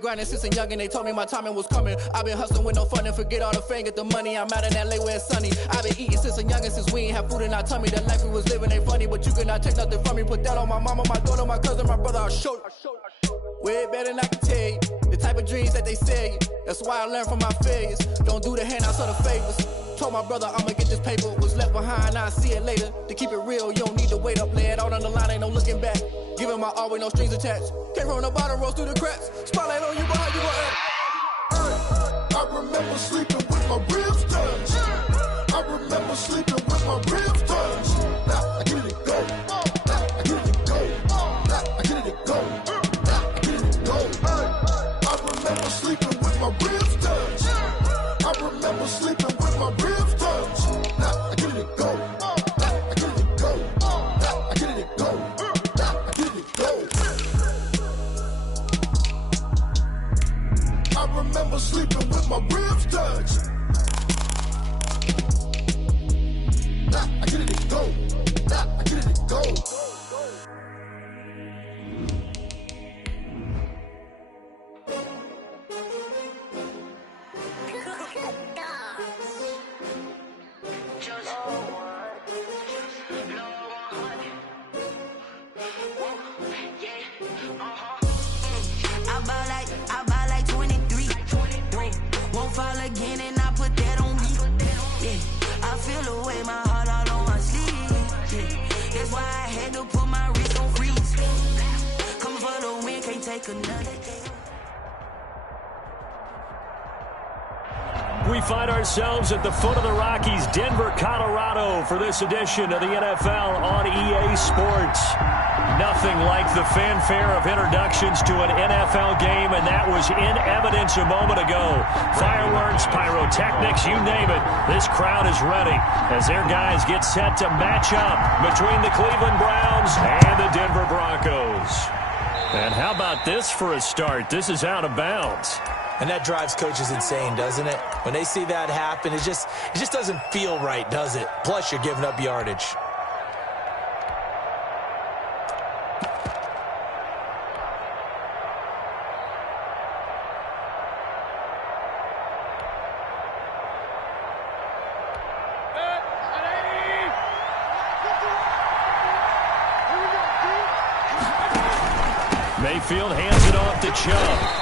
Grinding since a youngin', they told me my timing was coming. I've been hustling with no fun and forget all the fame, get the money. I'm out in LA where it's sunny. I've been eating since a youngin', since we ain't have food in our tummy. The life we was living ain't funny, but you cannot take nothing from me. Put that on my mama, my daughter, my cousin, my brother, I'll show you. Way better than I can tell you. The type of dreams that they sell you. That's why I learned from my failures. Don't do the handouts or the favors. Told my brother I'ma get this paper. Was left behind, I'll see it later. To keep it real, you don't need to wait up. Lay it out on the line, ain't no looking back. Giving my all with no strings attached. Came from the bottom, rose through the cracks. Spotlight on you, but how you gon' act? I remember sleeping with my ribs touched. I remember sleeping with my ribs touched. Now I get it go. Now I get it go. Now I get it go. Now I get it go. I remember sleeping with my ribs touched. I remember sleeping with my ribs touched. Now I get it go. Now I get it go. Now I get it go. Now I get it go. I remember sleeping with my ribs touched. Now I get it go. Now I get it go. I buy like 23. Won't fall again and I put that on me. Yeah, I feel the way, my heart all on my sleeve. Yeah, that's why I had to put my wrist on freeze. Come for the win, can't take another day. We find ourselves at the foot of the Rockies, Denver, Colorado, for this edition of the NFL on EA Sports. Nothing like the fanfare of introductions to an NFL game, and that was in evidence a moment ago. Fireworks, pyrotechnics, you name it. This crowd is ready as their guys get set to match up between the Cleveland Browns and the Denver Broncos. And how about this for a start? This is out of bounds. And that drives coaches insane, doesn't it? When they see that happen, it just doesn't feel right, does it? Plus, you're giving up yardage. Mayfield hands it off to Chubb.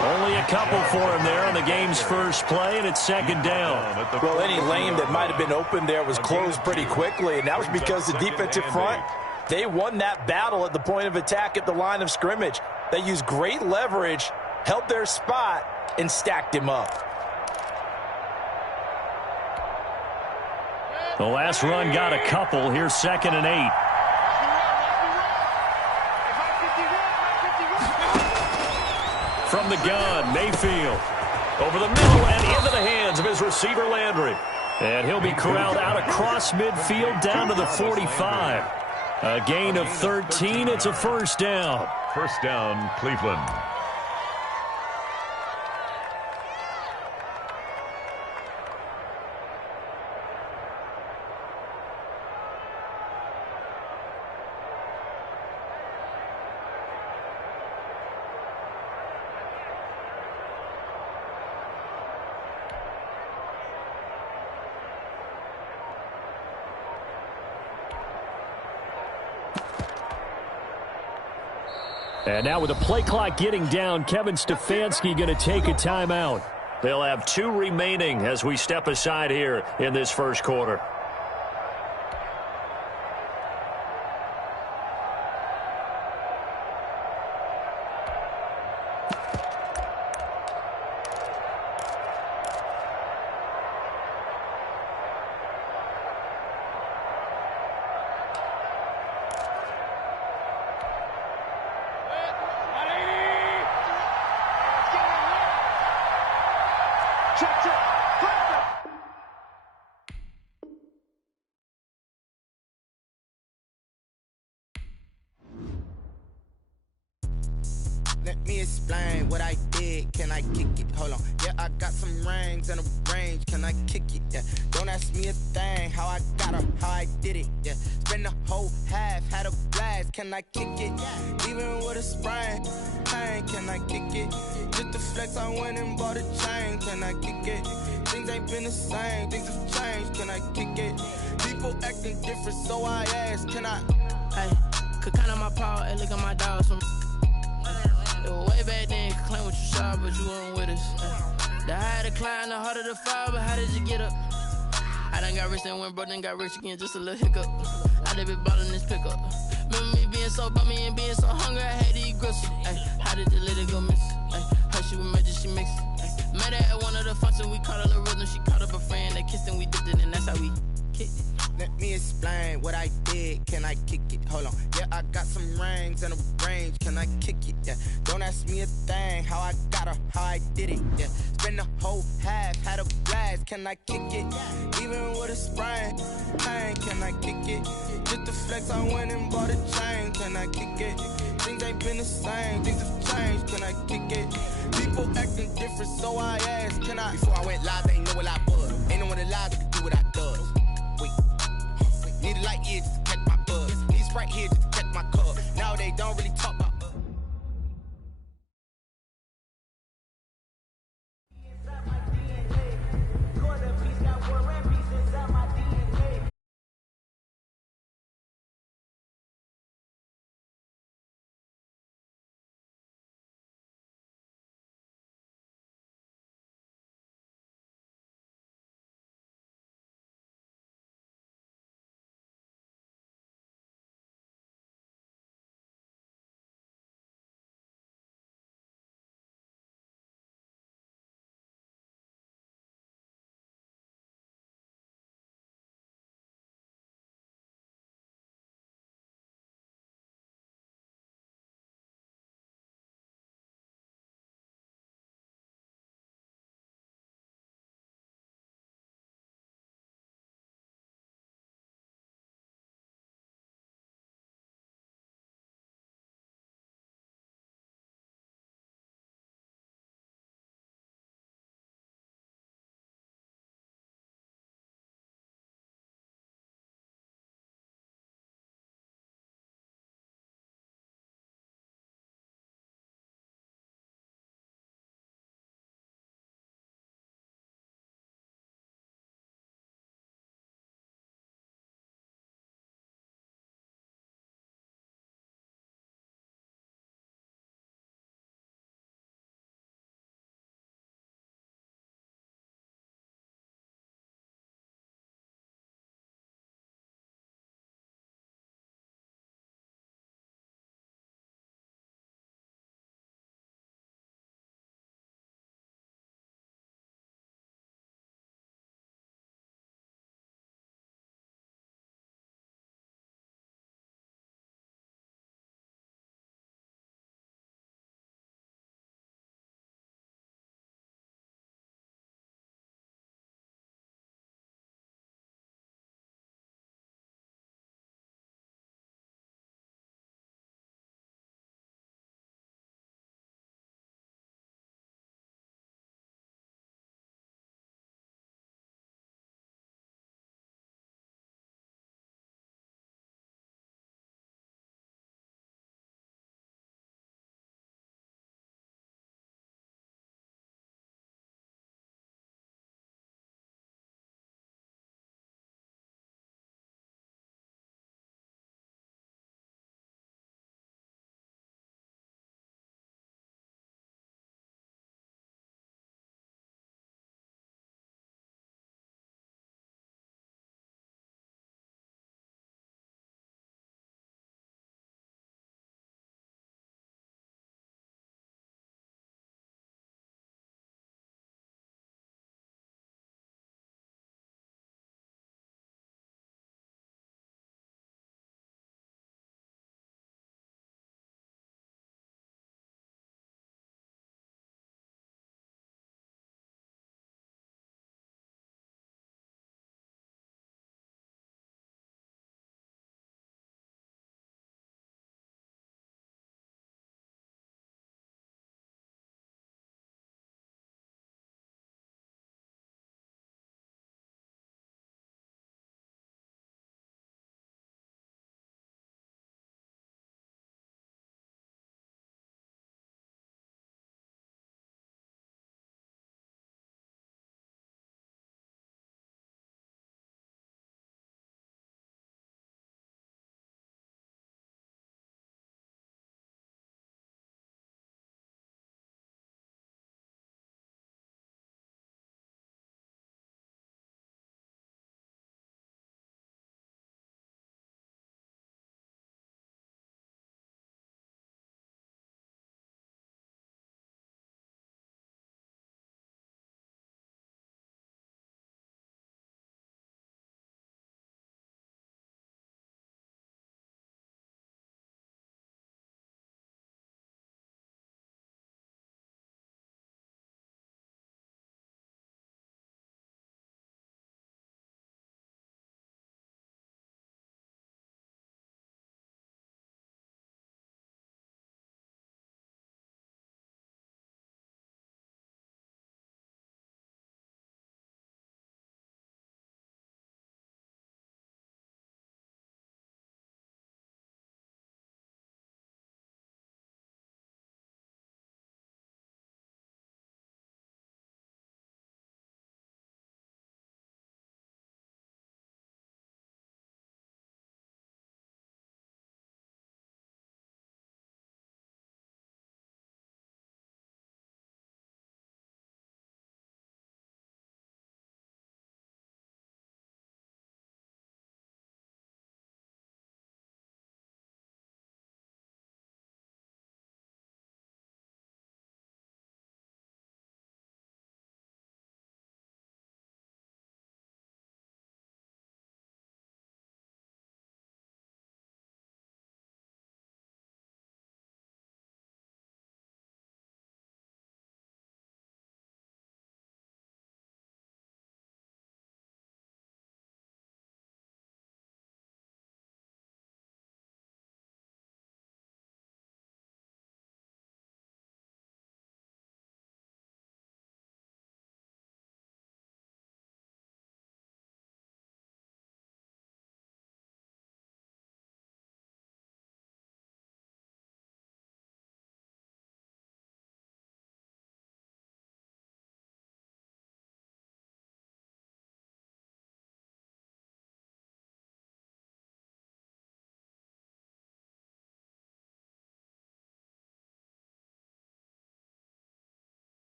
Only a couple for him there on the game's first play, and it's second down. Well, any lane that might have been open there was closed pretty quickly, and that was because the defensive front, they won that battle at the point of attack at the line of scrimmage. They used great leverage, held their spot, and stacked him up. The last run got a couple. Here's 2nd and 8. From the gun, Mayfield. Over the middle and into the hands of his receiver, Landry. And he'll be corralled out across midfield down to the 45. A gain of 13. It's a first down. First down, Cleveland. And now with the play clock getting down, Kevin Stefanski going to take a timeout. They'll have 2 remaining as we step aside here in this first quarter. Let me explain what I did, can I kick it? Hold on, yeah, I got some rings and a range, can I kick it? Yeah, don't ask me a thing, how I got her, how I did it. Yeah, spend the whole half, had a blast, can I kick it? Even with a sprain, pain, can I kick it? Just the flex, I went and bought a chain, can I kick it? Things ain't been the same, things have changed, can I kick it? People acting different, so I ask, can I? Hey, could count on my power, and look at my dogs from. It was way back then, could claim what you saw, but you weren't with us. The higher the climb, the harder the fall, but how did you get up? I done got rich, then went broke, then got rich again, just a little hiccup. I done been ballin' this pickup. Remember me being so bummy and being so hungry, I had to eat gristle. Ay, how did the lady go miss? Ay, her she was magic, she mixed. Met her at one of the functions, we caught a little rhythm, she caught up a friend, they kissed and we dipped it, and that's how we kicked it. Let me explain what I did, can I kick it? Hold on, yeah, I got some rings and a range, can I kick it? Yeah, don't ask me a thing, how I got her, how I did it. Yeah, spend the whole half, had a blast, can I kick it? Even with a sprain, pain, can I kick it? Just the flex, I went and bought a chain, can I kick it? Things ain't been the same, things have changed, can I kick it? People acting different, so I asked, can I? Before I went live, they ain't know what I was. Ain't no one alive that could do what I does. Wait, need a light here just to catch my buzz. Need Sprite here just to catch my cup. Now they don't really talk about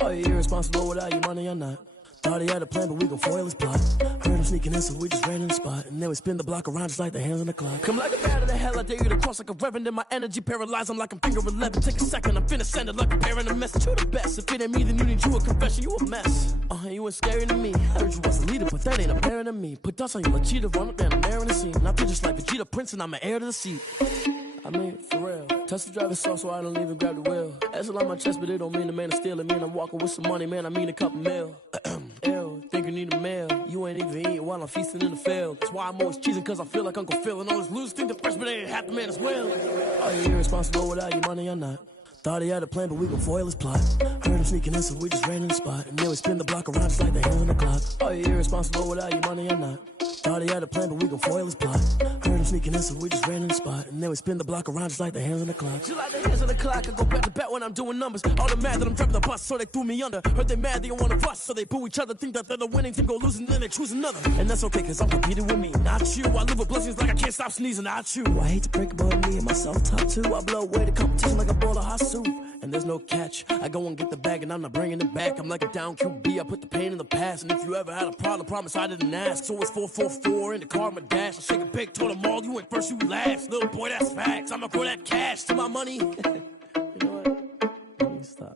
Are you irresponsible without your money or not? Thought he had a plan, but we gon' foil his plot. Heard him sneaking in, so we just ran in the spot. And then we spin the block around just like the hands on the clock. Come like a bat of the hell, I dare you to cross like a reverend. And my energy paralyzed, I'm like I'm finger 11. Take a second, I'm finna send it like a bearing a message. You the best, if it ain't me, then you need you a confession. You a mess, you ain't scary to me. Heard you was a leader, but that ain't apparent to me. Put dust on you, Cheetah, run up down the air in the scene. And I feel just like Vegeta Prince, and I'm an heir to the seat. I mean, for real. Touch the driver's sauce so I don't even grab the wheel. That's on my chest, but it don't mean the man is stealing. Mean I'm walking with some money, man, I mean a couple mil. Ew, think you need a meal. You ain't even eating while I'm feasting in the field. That's why I'm always cheesing, cause I feel like Uncle Phil. And all those losers think the freshman ain't half the man as well. Are you irresponsible without your money or not? Thought he had a plan, but we gon' foil his plot. Heard him sneaking in, so we just ran in the spot. And then we spin the block around just like the hands on the clock. Are you irresponsible without your money or not? Thought he had a plan, but we gon' foil his plot. Heard him sneaking in, so we just ran in the spot. And then we spin the block around just like the hands on the clock. Just like the hands on the clock, I go back to back when I'm doing numbers. All the mad that I'm driving the bus, so they threw me under. Heard they mad, they don't wanna bust, so they boo each other. Think that they're the winning team, go losing, then they choose another. And that's okay, cause I'm competing with me, not you. I live with blessings like I can't stop sneezing, not you. I hate to break it, but me and myself top two. I blow away the competition like a bowl of hot soup. And there's no catch. I go and get the bag and I'm not bringing it back. I'm like a down QB, I put the pain in the past. And if you ever had a problem, promise I didn't ask. So it's 444 in the car, my dash. I shake a big, told them all, you ain't first, you last. Little boy, that's facts. I'ma throw that cash to my money. You know what? Let me stop.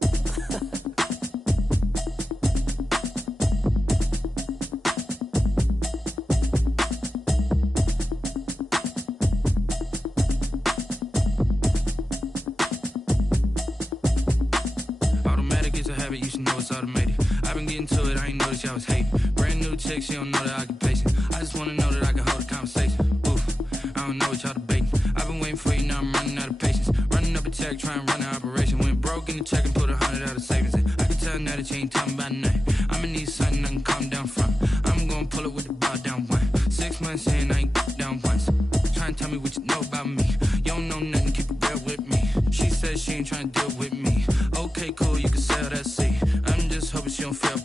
You should know it's automated. I've been getting to it, I ain't noticed y'all was hating. Brand new chick, she don't know the occupation. I just wanna know that I can hold a conversation. Oof, I don't know what y'all debating. I've been waiting for you, now I'm running out of patience. Running up a check, trying to run an operation. Went broke in the check and put 100 out of savings in. I can tell now that you ain't talking about nothing. I'ma need something I can calm down from. I'm gonna pull it with the bar down one. 6 months in, I ain't down once. Trying to tell me what you know about me. You don't know nothing, keep it real with me. She says she ain't trying to deal with me. Okay, cool, you can sell that seat. I'm just hoping she don't fail.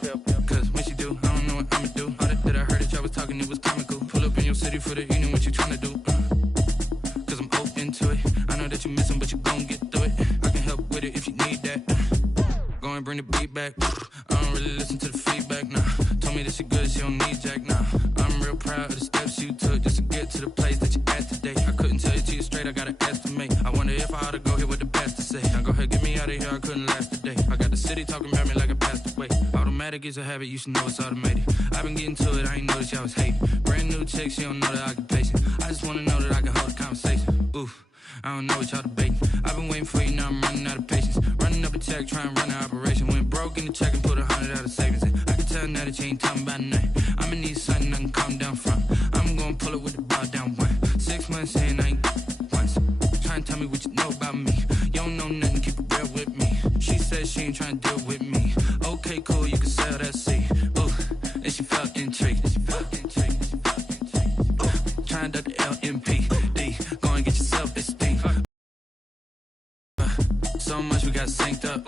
Cause when she do, I don't know what I'ma do. All that I heard that y'all was talking, it was comical. Pull up in your city for the evening, what you tryna do? Cause I'm open to it. I know that you missing, but you gon' get through it. I can help with it if you need that. Go and bring the beat back. I don't really listen to the feedback, nah. Told me that she good, she don't need jack, nah. I'm real proud of the steps you took just to get to the place that you at today. I couldn't tell you to you straight, I gotta estimate. I wonder if I ought to go here with the best to say. Now go ahead, get me out of here, I couldn't last a day. I got the city talking about me like I passed away. Automatic is a habit, you should know it's automated. I've been getting to it, I ain't noticed y'all was hating. Brand new chick, she don't know the occupation. I just wanna know that I can hold a conversation. Oof, I don't know what y'all debating. I've been waiting for you, now I'm running out of patience. Running up a check, trying to run an operation. Went broke in the check and put 100 out of savings in. I can tell now that you ain't talking about nothing. I'ma need something I can calm down from. I'm gonna pull it with the bar down one. 6 months in, I ain't once. Trying to tell me what you know about me. You don't know nothing, keep it real with me. She says she ain't trying to deal with me. Okay, cool, you can sell that seat. Ooh, and she felt intrigued. Trying to duck the LMPD. Go and get yourself esteem. So much we got synced up.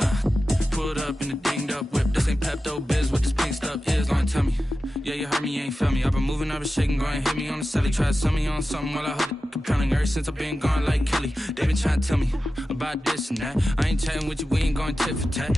Pulled up in the dinged up whip. This ain't Pepto Biz, what this pink stuff is. Don't tell me. Yeah, you heard me, you ain't feel me. I've been moving, I've been shaking, go and hit me on the celly. Try to sell me on something while I hold it compelling. Ever since I've been gone like Kelly. They been trying to tell me about this and that. I ain't chatting with you, we ain't going tit for tat.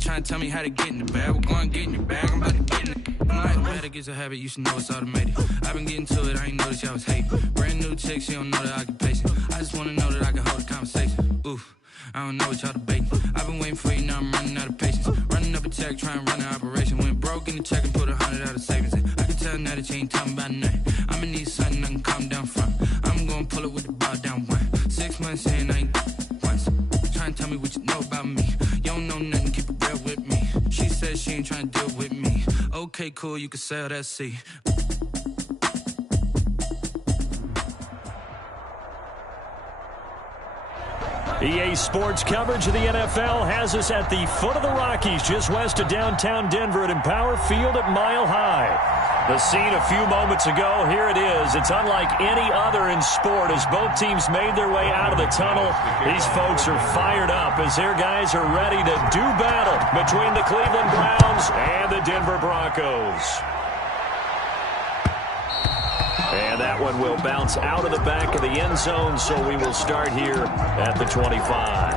Trying to tell me how to get in the bag. We're going to get in your bag, I'm about to get in it. Automatic is a habit, you should know it's automated. I've been getting to it, I ain't noticed y'all was hating. Brand new chick, she don't know the occupation. I just wanna know that I can hold a conversation. Oof, I don't know what y'all debating. I've been waiting for you, now I'm running out of patience. Running up a check, trying to run an operation. Went broke in the check and put 100 out of savings in. I can tell now that you ain't talking about nothing. I'ma need something I can calm down from. I'm gonna pull it with the bar down one. 6 months in, I ain't once. Trying to tell me what you know about me. You don't know nothing, keep it real with me. She says she ain't trying to deal with me. Okay, cool, you can sell that seat. EA Sports coverage of the NFL has us at the foot of the Rockies, just west of downtown Denver at Empower Field at Mile High. The scene a few moments ago, here it is. It's unlike any other in sport as both teams made their way out of the tunnel. These folks are fired up as their guys are ready to do battle between the Cleveland Browns and the Denver Broncos. And that one will bounce out of the back of the end zone, so we will start here at the 25.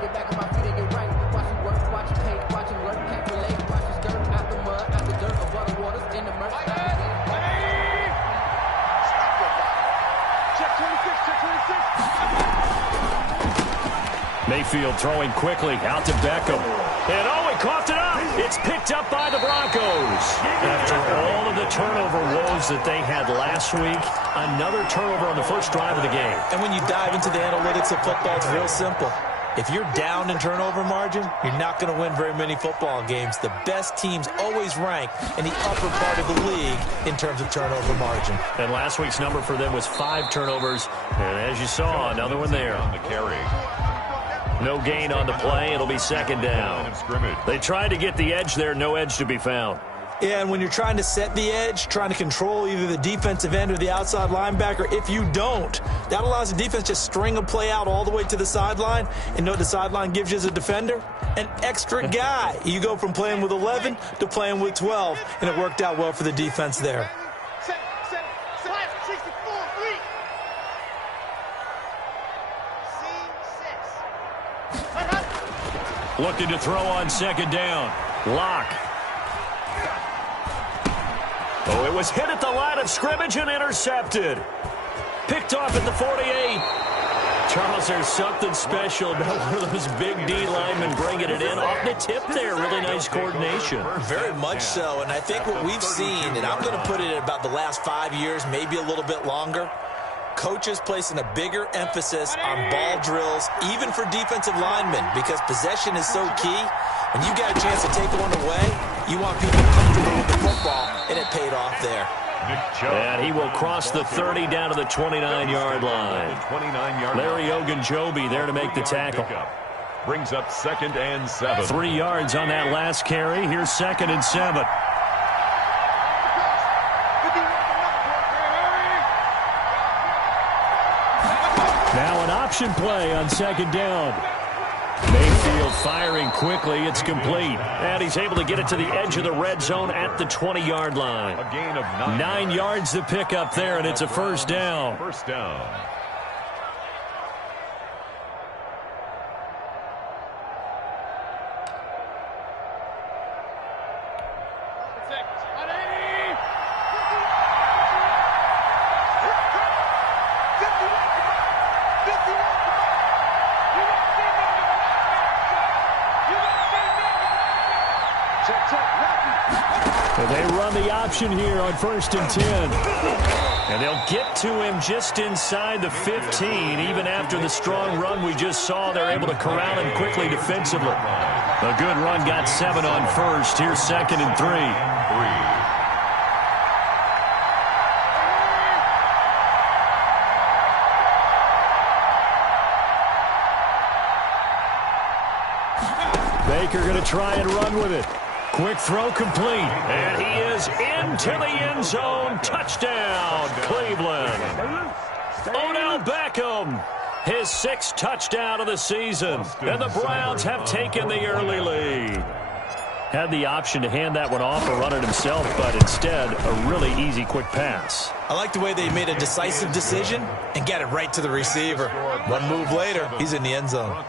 Get back on my feet and get right. Watch him work, watch him hate, watch him work, can't relate. Watch his dirt out the mud, out the dirt, above the waters, in the murk. Check 26, check 26. Mayfield throwing quickly out to Beckham. And he coughed it up. It's picked up by the Broncos. After all of the turnover woes that they had last week, another turnover on the first drive of the game. And when you dive into the analytics of football, it's real simple. If you're down in turnover margin, you're not going to win very many football games. The best teams always rank in the upper part of the league in terms of turnover margin. And last week's number for them was 5 turnovers. And as you saw, another one there. On the carry. No gain on the play. It'll be second down. They tried to get the edge there. No edge to be found. Yeah, and when you're trying to set the edge, trying to control either the defensive end or the outside linebacker, if you don't, that allows the defense to string a play out all the way to the sideline. And know what the sideline gives you as a defender? An extra guy. You go from playing with 11 to playing with 12, and it worked out well for the defense there. Looking to throw on second down. Locke. Oh, it was hit at the line of scrimmage and intercepted. Picked off at the 48. Charles, there's something special about one of those big D linemen bringing it in off the tip there. Really nice coordination. Very much so, and I think what we've seen, and I'm going to put it at about the last 5 years, maybe a little bit longer, coaches placing a bigger emphasis on ball drills, even for defensive linemen, because possession is so key. When you get a chance to take one away, you want people comfortable with the football, and it paid off there. And he will cross the 30 down to the 29-yard line. Larry Ogunjobi there to make the tackle. Brings up 2nd and 7. 3 yards on that last carry. Here's 2nd and 7. Now an option play on second down. Mayfield firing quickly. It's complete. And he's able to get it to the edge of the red zone at the 20-yard line. A gain of 9 yards to pick up there, and it's a first down. First down. They run the option here on 1st and 10. And they'll get to him just inside the 15. Even after the strong run we just saw, they're able to corral him quickly defensively. A good run got 7 on 1st. Here's 2nd and 3. Baker going to try and run with it. Quick throw complete. And he is into the end zone. Touchdown, Cleveland. Odell Beckham, his 6th touchdown of the season. And the Browns have taken the early lead. Had the option to hand that one off or run it himself, but instead, a really easy, quick pass. I like the way they made a decisive decision and got it right to the receiver. One move later, he's in the end zone.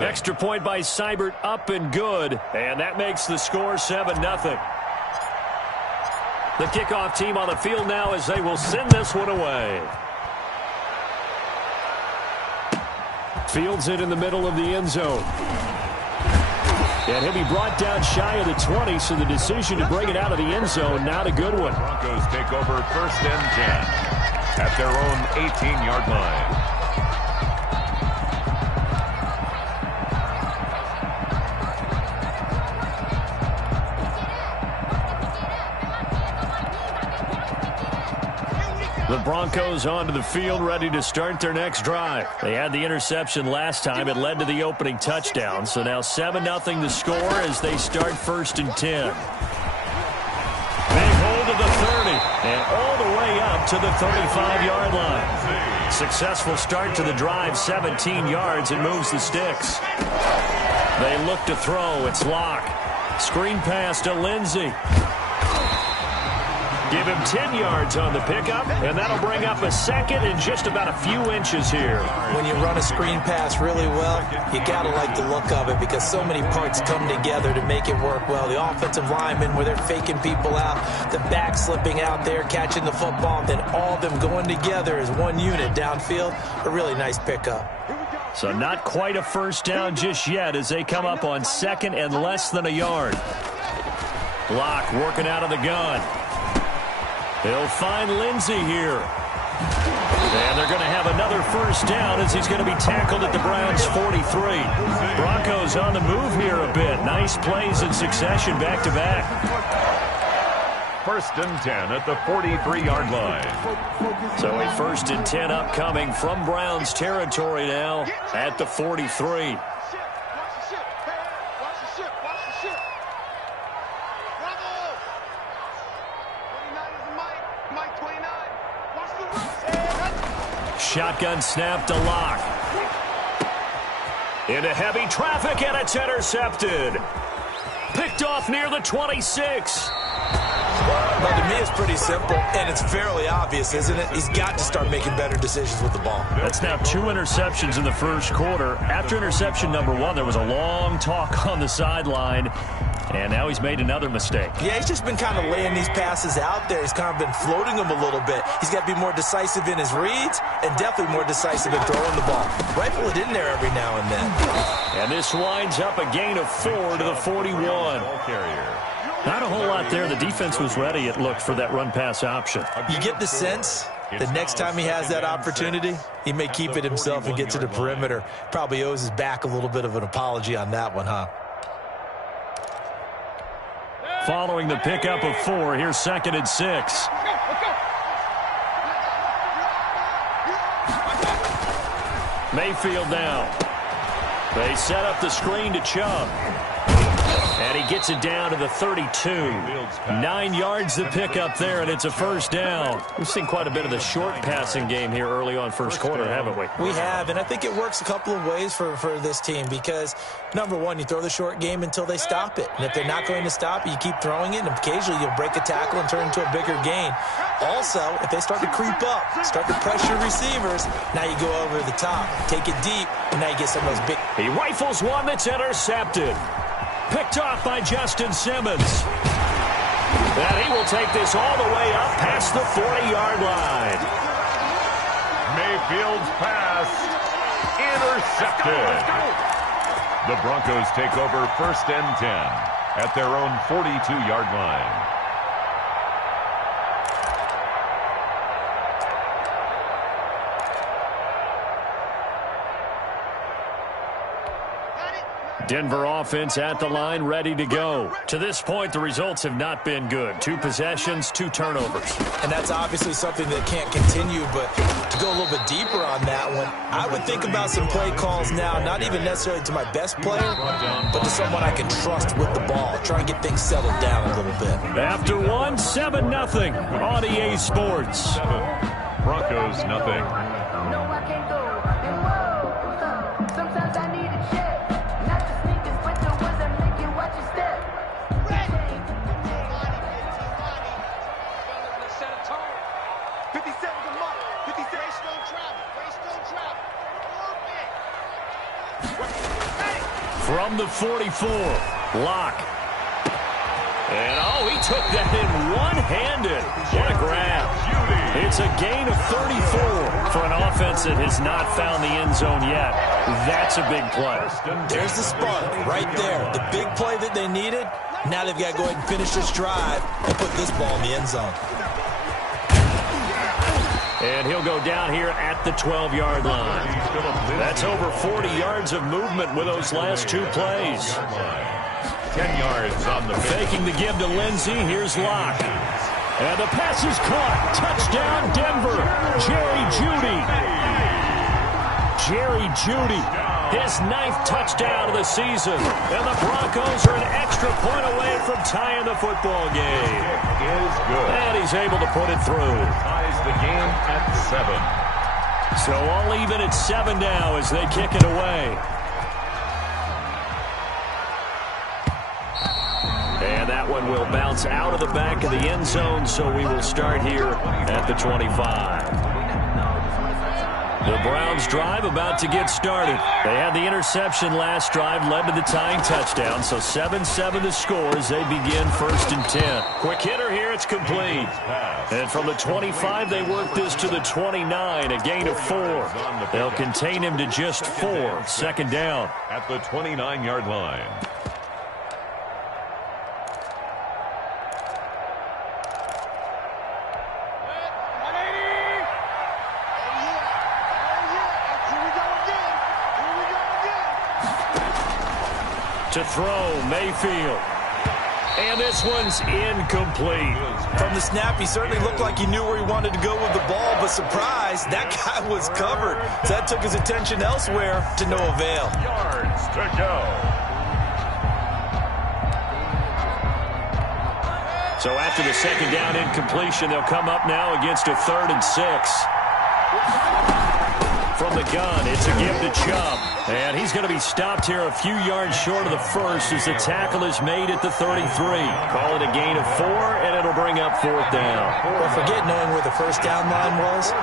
Extra point by Seibert, up and good. And that makes the score 7-0. The kickoff team on the field now as they will send this one away. Fields it in the middle of the end zone. And he'll be brought down shy of the 20, so the decision to bring it out of the end zone, not a good one. Broncos take over 1st and 10 at their own 18-yard line. The Broncos onto the field, ready to start their next drive. They had the interception last time. It led to the opening touchdown. So now 7-0 the score as they start 1st and 10. Big hold of the 30 and all the way up to the 35-yard line. Successful start to the drive, 17 yards, and moves the sticks. They look to throw. It's Locke. Screen pass to Lindsey. Give him 10 yards on the pickup, and that'll bring up a second and just about a few inches here. When you run a screen pass really well, you got to like the look of it because so many parts come together to make it work well. The offensive linemen, where they're faking people out, the back slipping out there, catching the football, and then all of them going together as one unit downfield. A really nice pickup. So not quite a first down just yet as they come up on second and less than a yard. Locke working out of the gun. He'll find Lindsey here. And they're going to have another first down as he's going to be tackled at the Browns' 43. Broncos on the move here a bit. Nice plays in succession back-to-back. First and 10 at the 43-yard line. So a first and 10 upcoming from Browns territory now at the 43. Shotgun snap to Locke. Into heavy traffic, and it's intercepted. Picked off near the 26. Well, to me, it's pretty simple, and it's fairly obvious, isn't it? He's got to start making better decisions with the ball. That's now 2 interceptions in the first quarter. After interception number 1, there was a long talk on the sideline, and now he's made another mistake. Yeah, he's just been kind of laying these passes out there. He's kind of been floating them a little bit. He's got to be more decisive in his reads and definitely more decisive in throwing the ball. Rifle it in there every now and then. And this winds up a gain of 4 to the 41. Not a whole lot there. The defense was ready, it looked, for that run-pass option. You get the sense that next time he has that opportunity, he may keep it himself and get to the perimeter. Probably owes his back a little bit of an apology on that one, huh? Following the pickup of 4, here's second and 6. Mayfield now. They set up the screen to Chubb. And he gets it down to the 32. 9 yards to pick up there, and it's a first down. We've seen quite a bit of the short passing game here early on first quarter, haven't we? We have, and I think it works a couple of ways for this team because, number one, you throw the short game until they stop it. And if they're not going to stop it, you keep throwing it, and occasionally you'll break a tackle and turn into a bigger gain. Also, if they start to creep up, start to pressure receivers, now you go over the top, take it deep, and now you get some of those big. He rifles one that's intercepted. Picked off by Justin Simmons. And he will take this all the way up past the 40-yard line. Mayfield's pass intercepted. The Broncos take over first and 10 at their own 42-yard line. Denver offense at the line, ready to go. To this point, the results have not been good. 2 possessions, 2 turnovers. And that's obviously something that can't continue, but to go a little bit deeper on that one, I would think about some play calls now, not even necessarily to my best player, but to someone I can trust with the ball. Try and get things settled down a little bit. After 1, 7-0 on EA Sports. Broncos, nothing. From the 44, Locke. And, oh, he took that in one-handed. What a grab. It's a gain of 34 for an offense that has not found the end zone yet. That's a big play. There's the spark right there. The big play that they needed. Now they've got to go ahead and finish this drive and put this ball in the end zone. And he'll go down here at the 12-yard line. That's over 40 yards of movement with those last 2 plays. 10 yards on the faking the give to Lindsey. Here's Locke. And the pass is caught. Touchdown, Denver. Jerry Jeudy. Jerry Jeudy. His 9th touchdown of the season. And the Broncos are an extra point away from tying the football game. Is good. And he's able to put it through. Ties the game at 7. So all even at 7 now as they kick it away. And that that one will bounce out of the back of the end zone, so we will start here at the 25. The Browns drive about to get started. They had the interception last drive, led to the tying touchdown, so 7-7 the score as they begin 1st and 10. Quick hitter here, it's complete. And from the 25, they work this to the 29, a gain of 4. They'll contain him to just 4, 2nd down. At the 29-yard line. To throw, Mayfield. And this one's incomplete. From the snap, he certainly looked like he knew where he wanted to go with the ball, but surprise, that guy was covered. So that took his attention elsewhere to no avail. Yards to go. So after the 2nd down incompletion, they'll come up now against a 3rd and 6. From the gun, it's a give to Chubb. And he's going to be stopped here a few yards short of the first as the tackle is made at the 33. Call it a gain of 4, and it'll bring up 4th down. Well, forget knowing where the first down line was.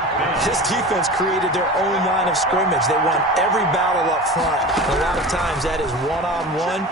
This defense created their own line of scrimmage. They won every battle up front. A lot of times that is one-on-one.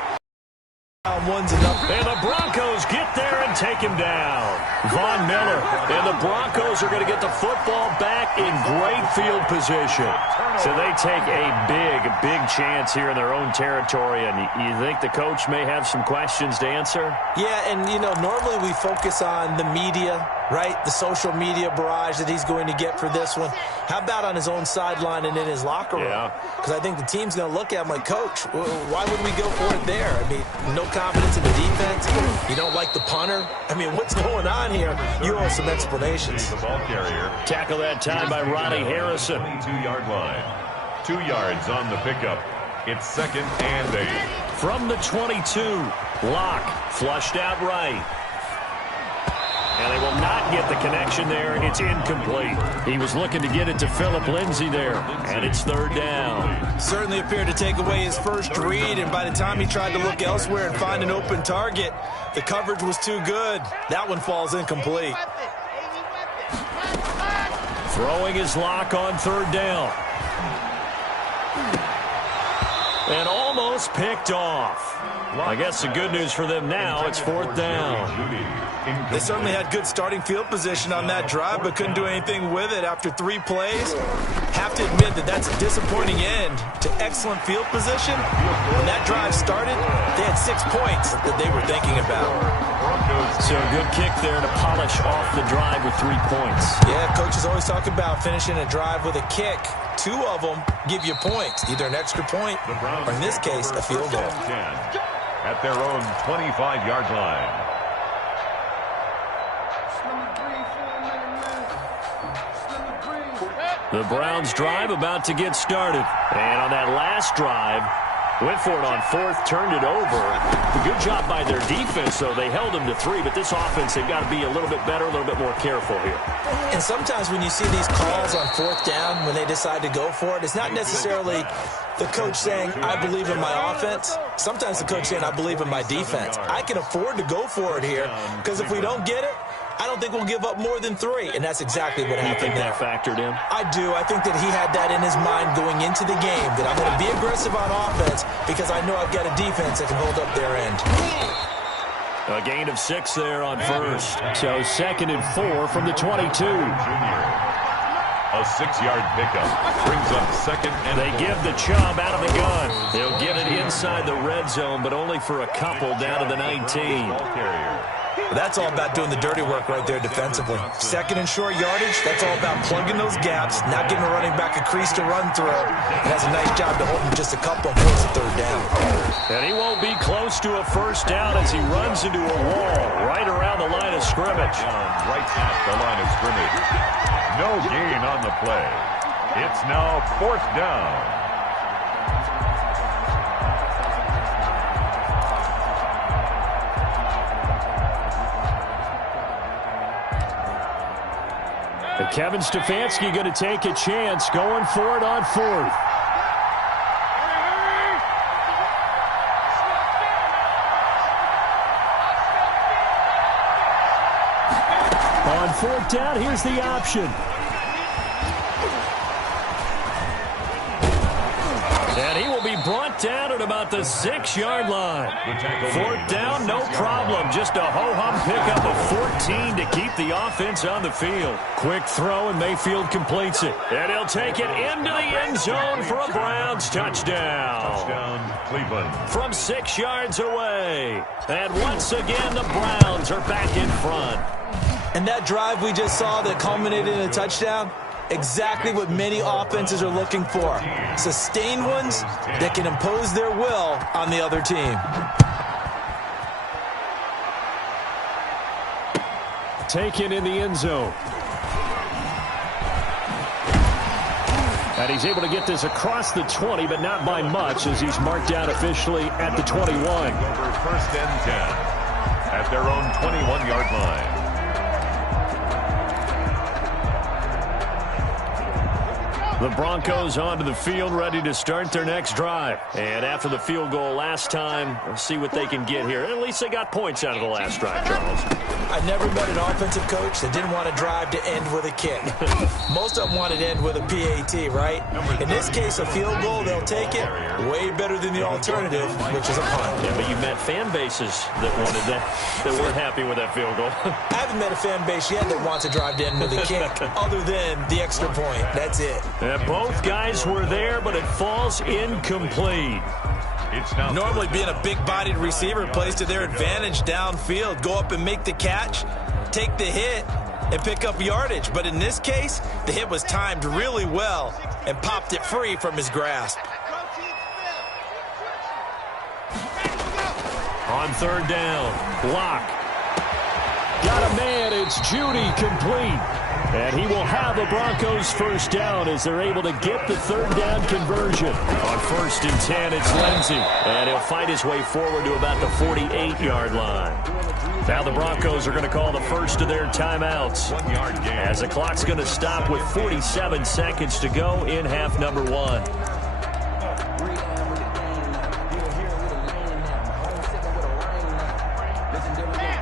One's enough. And the Broncos get there and take him down. Von Miller. And the Broncos are going to get the football back in great field position. So they take a big chance here in their own territory. And you think the coach may have some questions to answer? Yeah, and, you know, normally we focus on the media, right? The social media barrage that he's going to get for this one. How about on his own sideline and in his locker room? Because I think the team's going to look at him like, Coach, why would we go for it there? I mean, no confidence in the defense. You don't like the punter. I mean, what's going on here? You owe some explanations. The ball carrier. Tackle that time by Ronnie Harrison. 22-yard line. 2 yards on the pickup. It's 2nd and 8. From the 22, Locke flushed out right. And they will not get the connection there. It's incomplete. He was looking to get it to Phillip Lindsay there. And it's 3rd down. Certainly appeared to take away his first read, and by the time he tried to look elsewhere and find an open target, the coverage was too good. That one falls incomplete. Throwing his Locke on 3rd down. And almost picked off. I guess the good news for them now, it's 4th down. They certainly had good starting field position on that drive, but couldn't do anything with it after 3 plays. Have to admit that that's a disappointing end to excellent field position. When that drive started, they had 6 points that they were thinking about. So a good kick there to polish off the drive with 3 points. Yeah, coaches always talk about finishing a drive with a kick. 2 of them give you points, either an extra point or, in this case, a field goal. At their own 25-yard line. The Browns drive about to get started. And on that last drive, went for it on 4th, turned it over. A good job by their defense, though. They held them to 3, but this offense, they've got to be a little bit better, a little bit more careful here. And sometimes when you see these calls on 4th down, when they decide to go for it, it's not necessarily the coach saying, I believe in my offense. Sometimes the coach saying, I believe in my defense. I can afford to go for it here, because if we don't get it, I don't think we'll give up more than 3, and that's exactly what happened there. You think that factored in? I do. I think that he had that in his mind going into the game, that I'm going to be aggressive on offense because I know I've got a defense that can hold up their end. A gain of 6 there on 1st. So 2nd and 4 from the 22. A 6-yard pickup brings up 2nd and 4. They give the Chubb out of the gun. They'll get it inside the red zone, but only for a couple down to the 19. Ball carrier. That's all about doing the dirty work right there defensively. 2nd and short yardage, that's all about plugging those gaps, not giving a running back a crease to run through. And has a nice job to hold him just a couple and force a 3rd down. And he won't be close to a 1st down as he runs into a wall right around the line of scrimmage. Right at the line of scrimmage. No gain on the play. It's now 4th down. And Kevin Stefanski going to take a chance, going for it on 4th. fourth down, here's the option. And he will be brought down at about the 6-yard line. Fourth down, no problem. Just a ho-hum pickup of 14 to keep the offense on the field. Quick throw, and Mayfield completes it. And he'll take it into the end zone for a Browns touchdown. Touchdown, Cleveland. From 6 yards away. And once again, the Browns are back in front. And that drive we just saw that culminated in a touchdown, exactly what many offenses are looking for. Sustained ones that can impose their will on the other team. Taken in the end zone. And he's able to get this across the 20, but not by much, as he's marked down officially at the 21. Over first and 10 at their own 21-yard line. The Broncos onto the field, ready to start their next drive. And after the field goal last time, we'll see what they can get here. At least they got points out of the last drive, Charles. I never met an offensive coach that didn't want to drive to end with a kick. Most of them wanted to end with a PAT, right? In this case, a field goal, they'll take it. Way better than the alternative, which is a punt. Yeah, but you met fan bases that wanted that weren't happy with that field goal. I haven't met a fan base yet that wants to drive to end with a kick, other than the extra point. That's it. And both guys were there, but it falls incomplete. Normally being a big-bodied receiver plays to their advantage downfield. Go up and make the catch, take the hit, and pick up yardage. But in this case, the hit was timed really well and popped it free from his grasp. On third down, Locke. Got a man, it's Judy, complete. And he will have the Broncos first down as they're able to get the third down conversion. On first and 10, it's Lindsey. And he'll fight his way forward to about the 48-yard line. Now the Broncos are going to call the first of their timeouts, as the clock's going to stop with 47 seconds to go in half number one.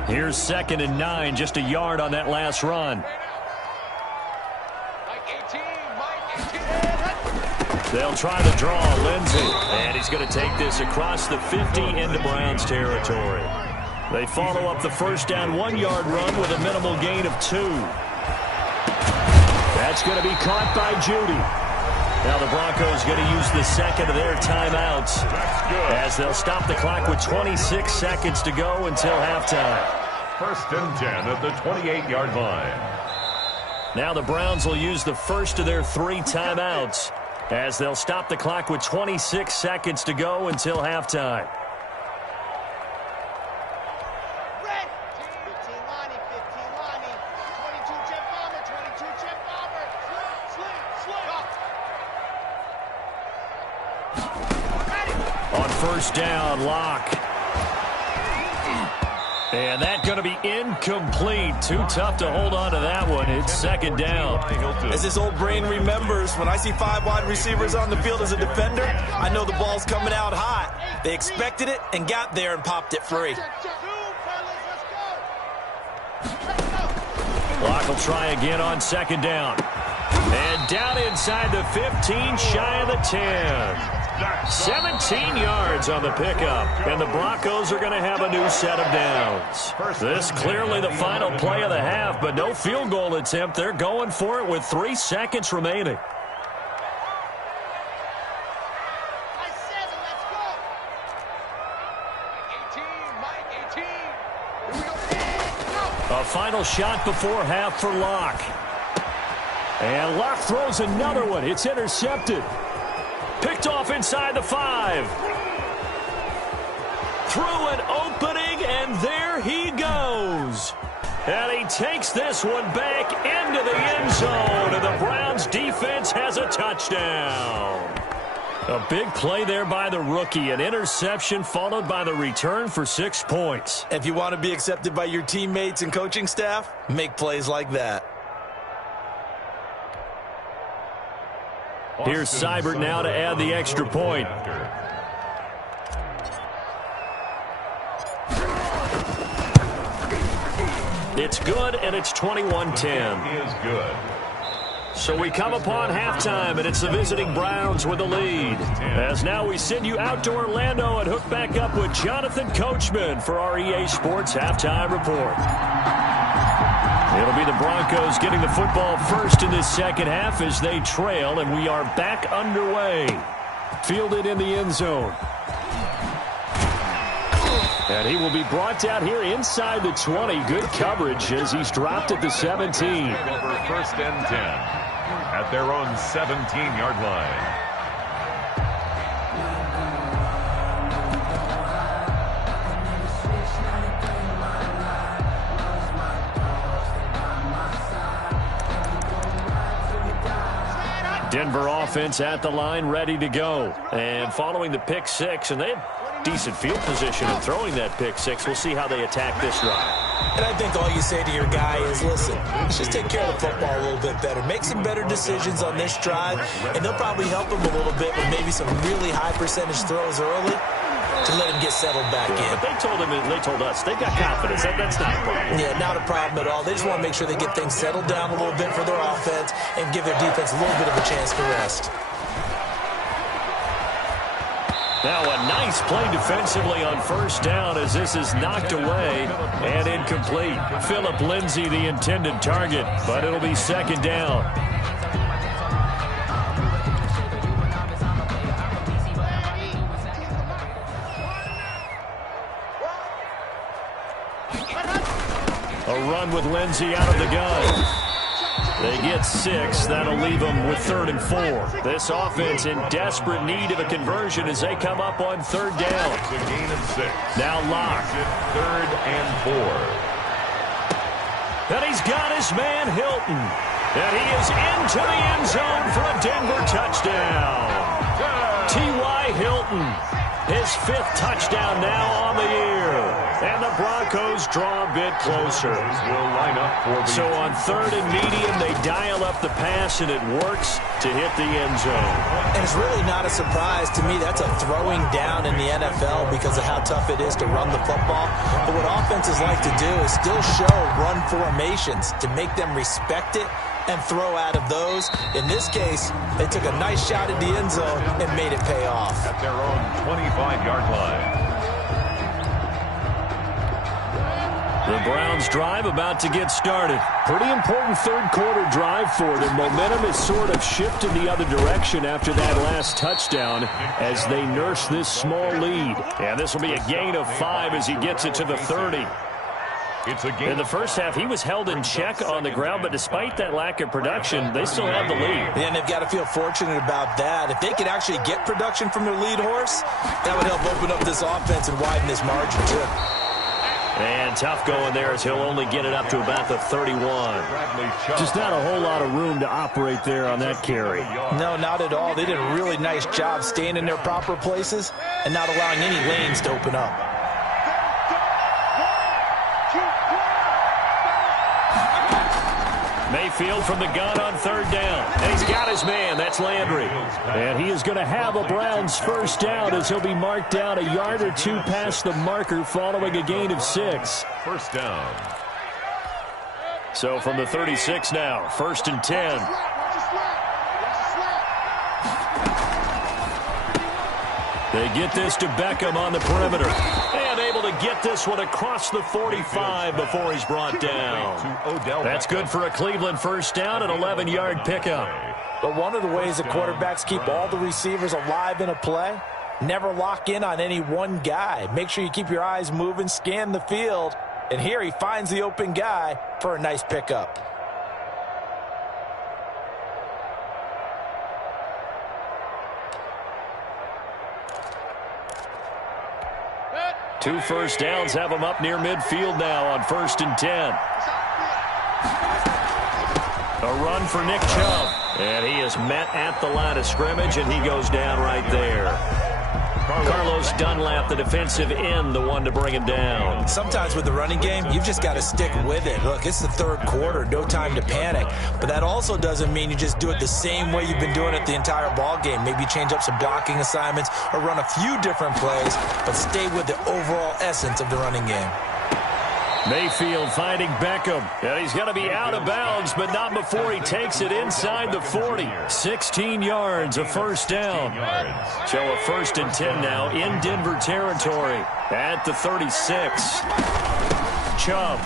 Here's 2nd and 9, just a yard on that last run. They'll try to draw Lindsey, and he's going to take this across the 50 into Browns territory. They follow up the first down 1-yard run with a minimal gain of 2. That's going to be caught by Judy. Now the Broncos going to use the second of their timeouts, as they'll stop the clock with 26 seconds to go until halftime. First and 10 at the 28-yard line. Now the Browns will use the first of their 3 timeouts, as they'll stop the clock with 26 seconds to go until halftime. On first down, Locke. And that's going to be incomplete. Too tough to hold on to that one. It's 2nd down. As this old brain remembers, when I see 5 wide receivers on the field as a defender, I know the ball's coming out hot. They expected it and got there and popped it free. Locke will try again on 2nd down. And down inside the 15, shy of the 10. 17 yards on the pickup, and the Broncos are going to have a new set of downs. This clearly the final play of the half, but no field goal attempt. They're going for it with 3 seconds remaining. A final shot before half for Locke. And Locke throws another one. It's intercepted. Picked off inside the 5. Through an opening, and there he goes. And he takes this one back into the end zone, and the Browns defense has a touchdown. A big play there by the rookie. An interception followed by the return for 6 points. If you want to be accepted by your teammates and coaching staff, make plays like that. Here's Seibert now to add the extra point. It's good, and it's 21-10. He is good. So we come upon halftime, and it's the visiting Browns with the lead. As now we send you out to Orlando and hook back up with Jonathan Coachman for our EA Sports Halftime Report. It'll be the Broncos getting the football first in this second half as they trail, and we are back underway. Fielded in the end zone. And he will be brought down here inside the 20. Good coverage as he's dropped at the 17. Over first and 10 at their own 17-yard line. Denver offense at the line, ready to go. And following the pick six, and they have decent field position in throwing that pick six. We'll see how they attack this drive. And I think all you say to your guy is, listen, let's just take care of the football a little bit better. Make some better decisions on this drive, and they'll probably help him a little bit with maybe some really high percentage throws early to let him get settled back in. But they told him, and they told us, they've got confidence. That's not a problem. Yeah, not a problem at all. They just want to make sure they get things settled down a little bit for their offense and give their defense a little bit of a chance to rest. Now a nice play defensively on first down as this is knocked away and incomplete. Philip Lindsay the intended target, but it'll be second down. A run with Lindsay out of the gun. They get 6. That'll leave them with 3rd and 4. This offense in desperate need of a conversion as they come up on 3rd down. It's a gain of 6. Now Locke. 3rd and 4. And he's got his man Hilton. And he is into the end zone for a Denver touchdown. T.Y. Hilton, his 5th touchdown now on the year. And the Broncos draw a bit closer. Will line up for the so on 3rd and medium, they dial up the pass, and it works to hit the end zone. And it's really not a surprise to me. That's a throwing down in the NFL because of how tough it is to run the football. But what offenses like to do is still show run formations to make them respect it and throw out of those. In this case, they took a nice shot at the end zone and made it pay off. At their own 25-yard line. The Browns drive about to get started. Pretty important 3rd quarter drive for them. Momentum has sort of shifted the other direction after that last touchdown as they nurse this small lead. And this will be a gain of 5 as he gets it to the 30. In the first half, he was held in check on the ground, but despite that lack of production, they still have the lead. And they've got to feel fortunate about that. If they could actually get production from their lead horse, that would help open up this offense and widen this margin, too. And tough going there as he'll only get it up to about the 31. Just not a whole lot of room to operate there on that carry. No, not at all. They did a really nice job staying in their proper places and not allowing any lanes to open up. Mayfield from the gun on 3rd down. And he's got his man. That's Landry. And he is going to have a Browns first down as he'll be marked down a yard or 2 past the marker following a gain of 6. First down. So from the 36 now, 1st and 10. They get this to Beckham on the perimeter. And able to get this one across the 45 before he's brought down. That's good for a Cleveland first down, an 11-yard pickup. But one of the ways that quarterbacks keep all the receivers alive in a play, never lock in on any one guy. Make sure you keep your eyes moving, scan the field. And here he finds the open guy for a nice pickup. Two first downs have him up near midfield now on 1st and 10. A run for Nick Chubb. And he is met at the line of scrimmage, and he goes down right there. Carlos Dunlap, the defensive end, the one to bring him down. Sometimes with the running game, you've just got to stick with it. Look, it's the 3rd quarter, no time to panic. But that also doesn't mean you just do it the same way you've been doing it the entire ball game. Maybe change up some blocking assignments or run a few different plays, but stay with the overall essence of the running game. Mayfield finding Beckham. And he's going to be out of bounds, but not before he takes it inside the 40. 16 yards, a first down. So a 1st and 10 now in Denver territory at the 36. Chubb.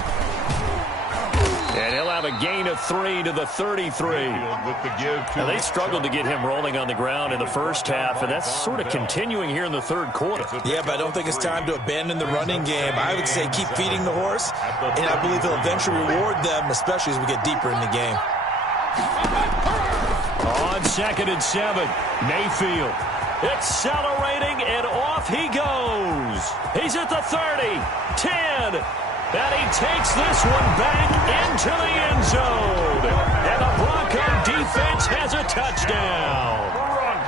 And he'll have a gain of 3 to the 33. Now, they struggled to get him rolling on the ground in the first half, and that's sort of continuing here in the third quarter. Yeah, but I don't think it's time to abandon the running game. I would say keep feeding the horse, and I believe he'll eventually reward them, especially as we get deeper in the game. On 2nd and 7, Mayfield accelerating, and off he goes. He's at the 30, 10, and he takes this one back into the end zone. And the Bronco defense has a touchdown.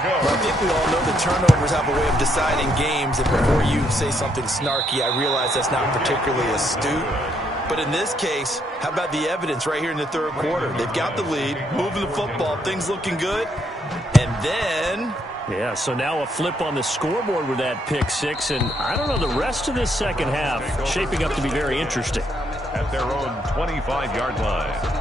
Well, I think we all know the turnovers have a way of deciding games, and before you say something snarky, I realize that's not particularly astute. But in this case, how about the evidence right here in the third quarter? They've got the lead, moving the football, things looking good, and then... Yeah, so now a flip on the scoreboard with that pick 6, and I don't know, the rest of this second half shaping up to be very interesting. At their own 25-yard line.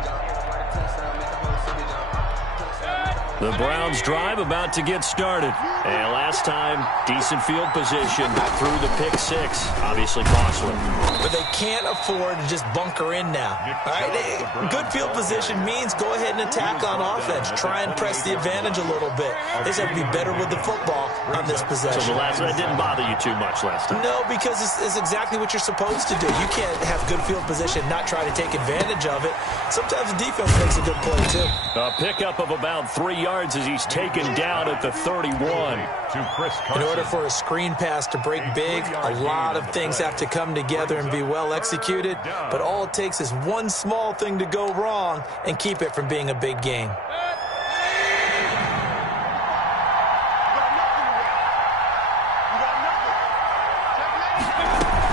The Browns drive about to get started. And last time, decent field position through the pick 6. Obviously costly. But they can't afford to just bunker in now. All right? Good field position means go ahead and attack on offense. Try and press the advantage a little bit. They just have to be better with the football on this possession. So that didn't bother you too much last time? No, because it's exactly what you're supposed to do. You can't have good field position, not try to take advantage of it. Sometimes the defense makes a good play, too. A pickup of about 3 yards as he's taken down at the 31. In order for a screen pass to break big, a lot of things have to come together and be well executed, but all it takes is one small thing to go wrong and keep it from being a big game.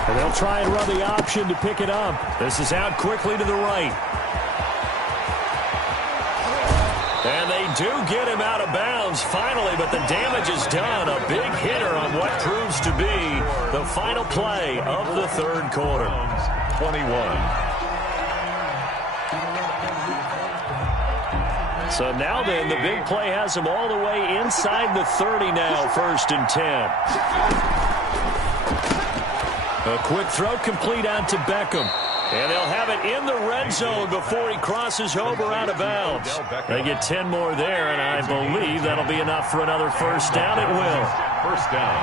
And they'll try and run the option to pick it up. This is out quickly to the right. And they do get him out of bounds finally, but the damage is done. A big hitter on what proves to be the final play of the third quarter. 21. So now then, the big play has him all the way inside the 30 now, 1st and 10. A quick throw complete out to Beckham. And they'll have it in the red zone before he crosses over out of bounds. They get 10 more there, and I believe that'll be enough for another first down. It will. First down.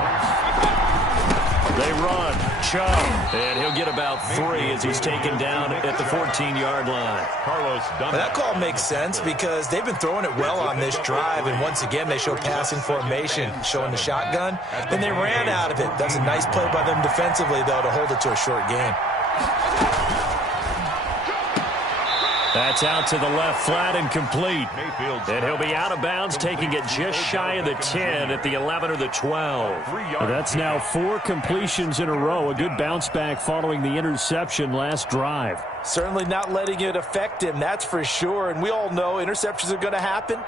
They run. Chubb. And he'll get about 3 as he's taken down at the 14-yard line. That call makes sense because they've been throwing it well on this drive, and once again they show passing formation, showing the shotgun. Then they ran out of it. That's a nice play by them defensively, though, to hold it to a short game. That's out to the left, flat and complete. And he'll be out of bounds, taking it just shy of the 10 at the 11 or the 12. That's now 4 completions in a row. A good bounce back following the interception last drive. Certainly not letting it affect him, that's for sure. And we all know interceptions are going to happen.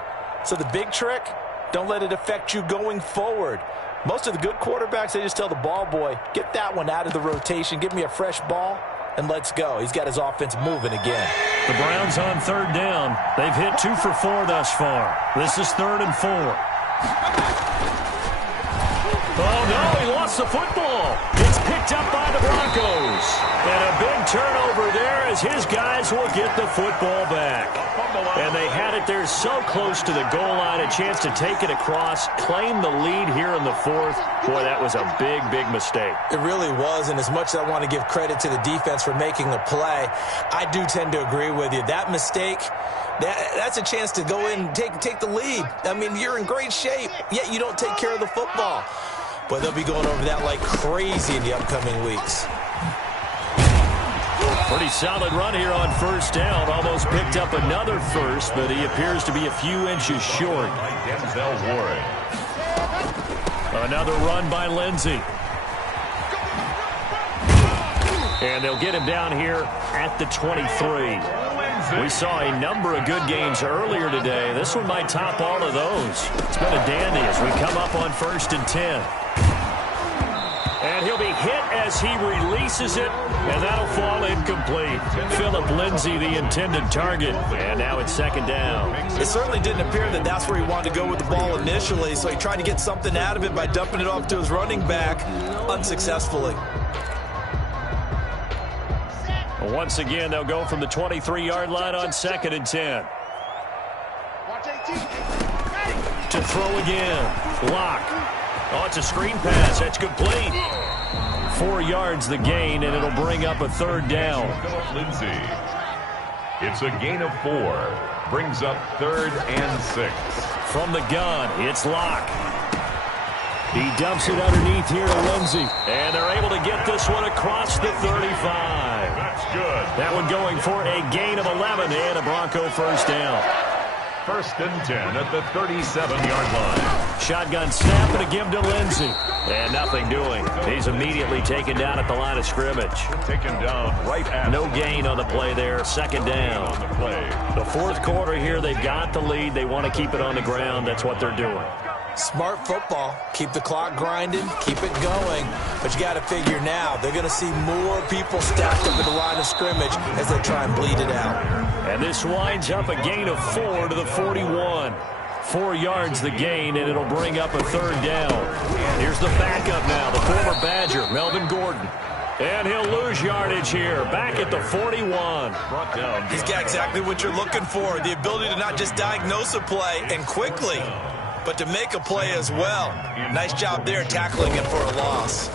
So the big trick, don't let it affect you going forward. Most of the good quarterbacks, they just tell the ball boy, get that one out of the rotation, give me a fresh ball, and let's go. He's got his offense moving again. The Browns on 3rd down. They've hit 2 for 4 thus far. This is 3rd and 4. Oh, no, he lost the football. It's picked up by the Broncos. And a big turnover there as his guys will get the football back. And they had it there so close to the goal line, a chance to take it across, claim the lead here in the 4th. Boy, that was a big, big mistake. It really was, and as much as I want to give credit to the defense for making the play, I do tend to agree with you. That mistake, that's a chance to go in and take the lead. I mean, you're in great shape, yet you don't take care of the football. But they'll be going over that like crazy in the upcoming weeks. Pretty solid run here on 1st down. Almost picked up another first, but he appears to be a few inches short. Denzel Ward. Another run by Lindsey. And they'll get him down here at the 23. We saw a number of good games earlier today. This one might top all of those. It's been a dandy as we come up on 1st and 10. And he'll be hit as he releases it, and that'll fall incomplete. Philip Lindsay, the intended target, and now it's second down. It certainly didn't appear that that's where he wanted to go with the ball initially, so he tried to get something out of it by dumping it off to his running back unsuccessfully. Once again, they'll go from the 23-yard line on 2nd and 10. To throw again. Lock. Oh, it's a screen pass. That's complete. 4 yards the gain, and it'll bring up a third down. Philip Lindsay. It's a gain of 4. Brings up 3rd and 6. From the gun, it's Lock. He dumps it underneath here to Lindsay. And they're able to get this one across the 35. That's good. That one going for a gain of 11 and a Bronco first down. 1st and 10 at the 37-yard line. Shotgun snap and a give to Lindsay. And nothing doing. He's immediately taken down at the line of scrimmage. Taken down right at. No gain on the play there. Second down. On the play. The 4th quarter here, they've got the lead. They want to keep it on the ground. That's what they're doing. Smart football. Keep the clock grinding. Keep it going. But you got to figure now, they're going to see more people stacked up at the line of scrimmage as they try and bleed it out. And this winds up a gain of 4 to the 41. 4 yards the gain, and it'll bring up a third down. Here's the backup now, the former Badger, Melvin Gordon. And he'll lose yardage here, back at the 41. Brought down. He's got exactly what you're looking for, the ability to not just diagnose a play and quickly, but to make a play as well. Nice job there tackling it for a loss.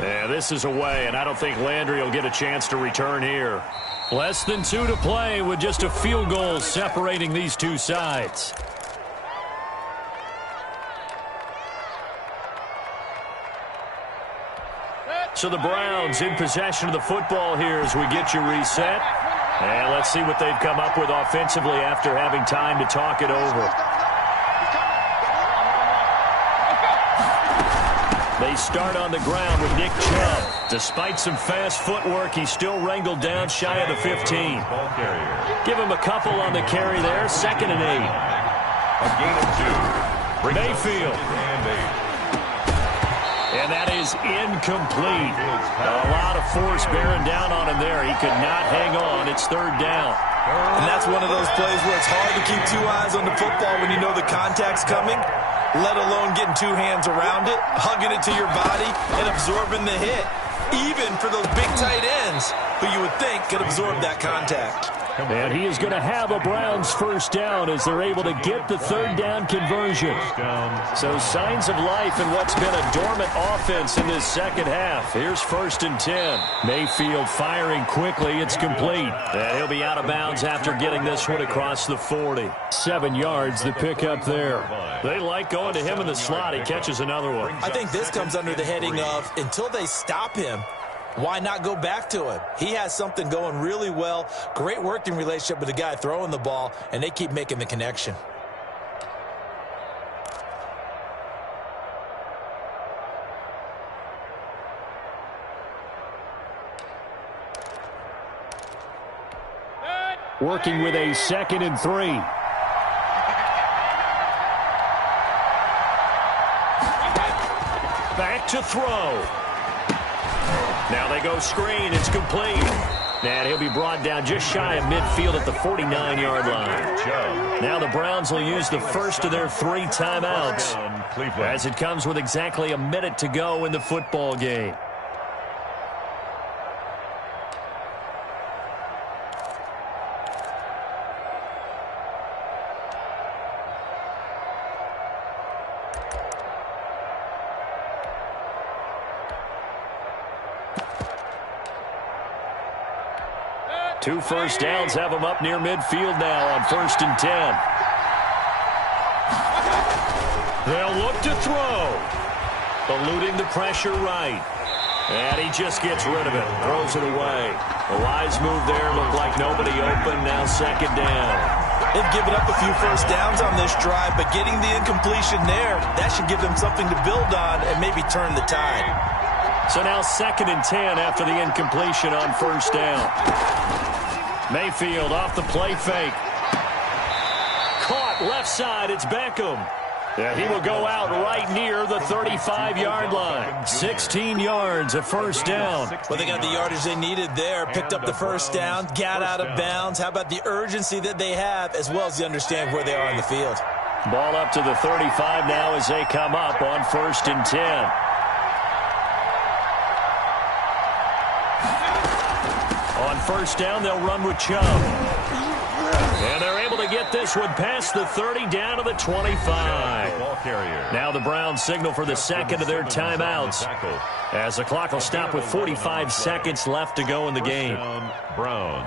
Yeah, this is away, and I don't think Landry will get a chance to return here. Less than 2 to play with just a field goal separating these two sides. So the Browns in possession of the football here as we get you reset. And let's see what they've come up with offensively after having time to talk it over. They start on the ground with Nick Chubb. Despite some fast footwork, he's still wrangled down shy of the 15. Give him a couple on the carry there. 2nd and 8. A gain of 2. Mayfield. And that is incomplete. A lot of force bearing down on him there. He could not hang on. It's 3rd down. And that's one of those plays where it's hard to keep 2 eyes on the football when you know the contact's coming, let alone getting 2 hands around it, hugging it to your body, and absorbing the hit. Even for those big tight ends who you would think could absorb that contact. And he is going to have a Browns first down as they're able to get the 3rd down conversion. So signs of life in what's been a dormant offense in this second half. Here's 1st and 10. Mayfield firing quickly. It's complete. And he'll be out of bounds after getting this one across the 40. 7 yards the pick up there. They like going to him in the slot. He catches another one. I think this comes under the heading of until they stop him, why not go back to him? He has something going really well. Great working relationship with the guy throwing the ball, and they keep making the connection. Working with a 2nd and 3. Back to throw. Now they go screen. It's complete. And he'll be brought down just shy of midfield at the 49-yard line. Now the Browns will use the first of their 3 timeouts as it comes with exactly a minute to go in the football game. Two first downs have them up near midfield now on 1st and 10. They'll look to throw. Eluding the pressure right. And he just gets rid of it. Throws it away. The wise move there. Looked like nobody open. Now 2nd down. They've given up a few first downs on this drive, but getting the incompletion there, that should give them something to build on and maybe turn the tide. So now 2nd and 10 after the incompletion on 1st down. Mayfield off the play fake. Caught left side. It's Beckham. Yeah, he will go out right near the 35-yard line. 16 yards, a first down. Well, they got the yardage they needed there, picked up the first down, got out of bounds. How about the urgency that they have, as well as they understand where they are in the field? Ball up to the 35 now as they come up on 1st and 10. On first down, they'll run with Chubb. And they're able to get this one past the 30 down to the 25. Now the Browns signal for the second of their timeouts, as the clock will stop with 45 seconds left to go in the game. Browns.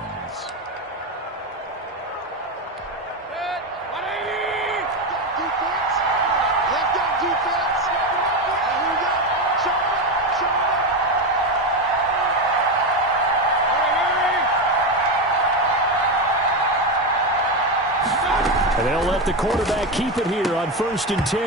And they'll let the quarterback keep it here on 1st and 10.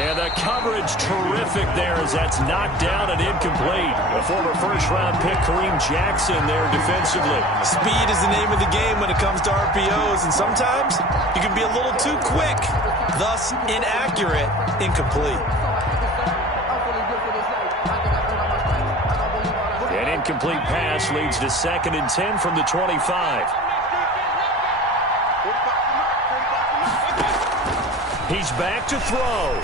And the coverage terrific there as that's knocked down and incomplete. The former first-round pick Kareem Jackson there defensively. Speed is the name of the game when it comes to RPOs, and sometimes you can be a little too quick, thus inaccurate, incomplete. An incomplete pass leads to 2nd and 10 from the 25. He's back to throw.